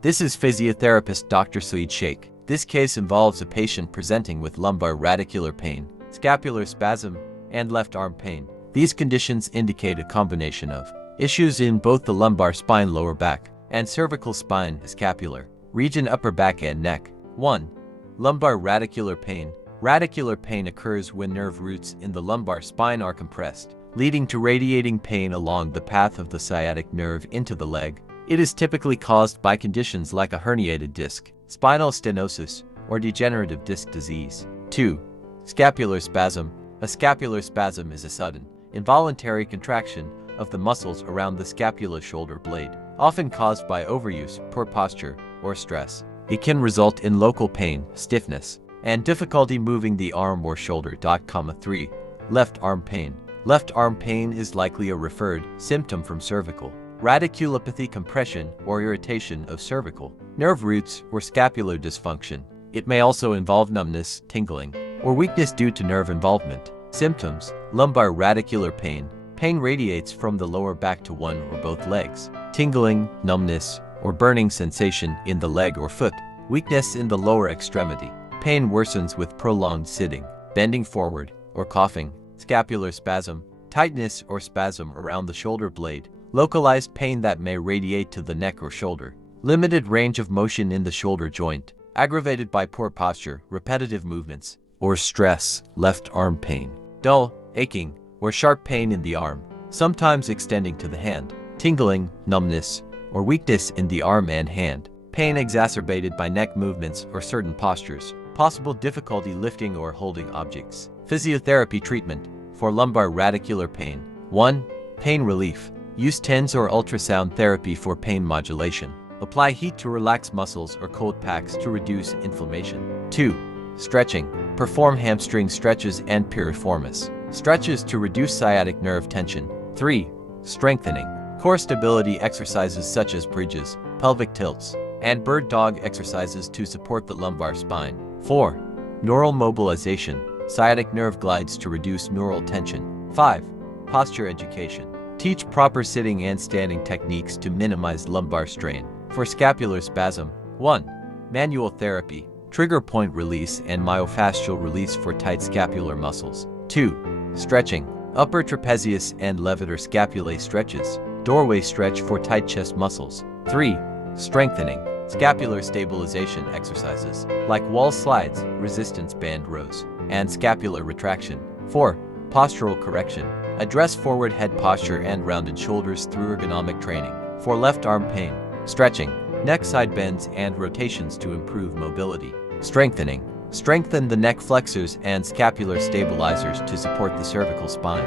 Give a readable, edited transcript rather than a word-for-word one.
This is physiotherapist Dr. Saeed Sheikh. This case involves a patient presenting with lumbar radicular pain, scapular spasm, and left arm pain. These conditions indicate a combination of issues in both the lumbar spine lower back and cervical spine scapular region upper back and neck. 1. Lumbar radicular pain. Radicular pain occurs when nerve roots in the lumbar spine are compressed, leading to radiating pain along the path of the sciatic nerve into the leg. It is typically caused by conditions like a herniated disc, spinal stenosis, or degenerative disc disease. 2. Scapular spasm. A scapular spasm is a sudden, involuntary contraction of the muscles around the scapula shoulder blade, often caused by overuse, poor posture, or stress. It can result in local pain, stiffness, and difficulty moving the arm or shoulder. 3. Left arm pain. Left arm pain is likely a referred symptom from cervical radiculopathy, compression or irritation of cervical nerve roots, or scapular dysfunction. It may also involve numbness, tingling, or weakness due to nerve involvement. Symptoms: lumbar radicular pain. Pain radiates from the lower back to one or both legs. Tingling, numbness, or burning sensation in the leg or foot. Weakness in the lower extremity. Pain worsens with prolonged sitting, bending forward, or coughing. Scapular spasm. Tightness or spasm around the shoulder blade. Localized pain that may radiate to the neck or shoulder. Limited range of motion in the shoulder joint, aggravated by poor posture, repetitive movements, or stress. Left arm pain. Dull, aching, or sharp pain in the arm, sometimes extending to the hand. Tingling, numbness, or weakness in the arm and hand. Pain exacerbated by neck movements or certain postures. Possible difficulty lifting or holding objects. Physiotherapy treatment for lumbar radicular pain. 1. Pain relief. Use TENS or ultrasound therapy for pain modulation. Apply heat to relax muscles or cold packs to reduce inflammation. 2. Stretching. Perform hamstring stretches and piriformis stretches to reduce sciatic nerve tension. 3. Strengthening. Core stability exercises such as bridges, pelvic tilts, and bird dog exercises to support the lumbar spine. 4. Neural mobilization. Sciatic nerve glides to reduce neural tension. 5. Posture education. Teach proper sitting and standing techniques to minimize lumbar strain. For scapular spasm: 1. Manual therapy. Trigger point release and myofascial release for tight scapular muscles. 2. Stretching. Upper trapezius and levator scapulae stretches. Doorway stretch for tight chest muscles. 3. Strengthening. Scapular stabilization exercises like wall slides, resistance band rows, and scapular retraction. 4. Postural correction. Address forward head posture and rounded shoulders through ergonomic training. For left arm pain: stretching, neck side bends and rotations to improve mobility. Strengthening. Strengthen the neck flexors and scapular stabilizers to support the cervical spine.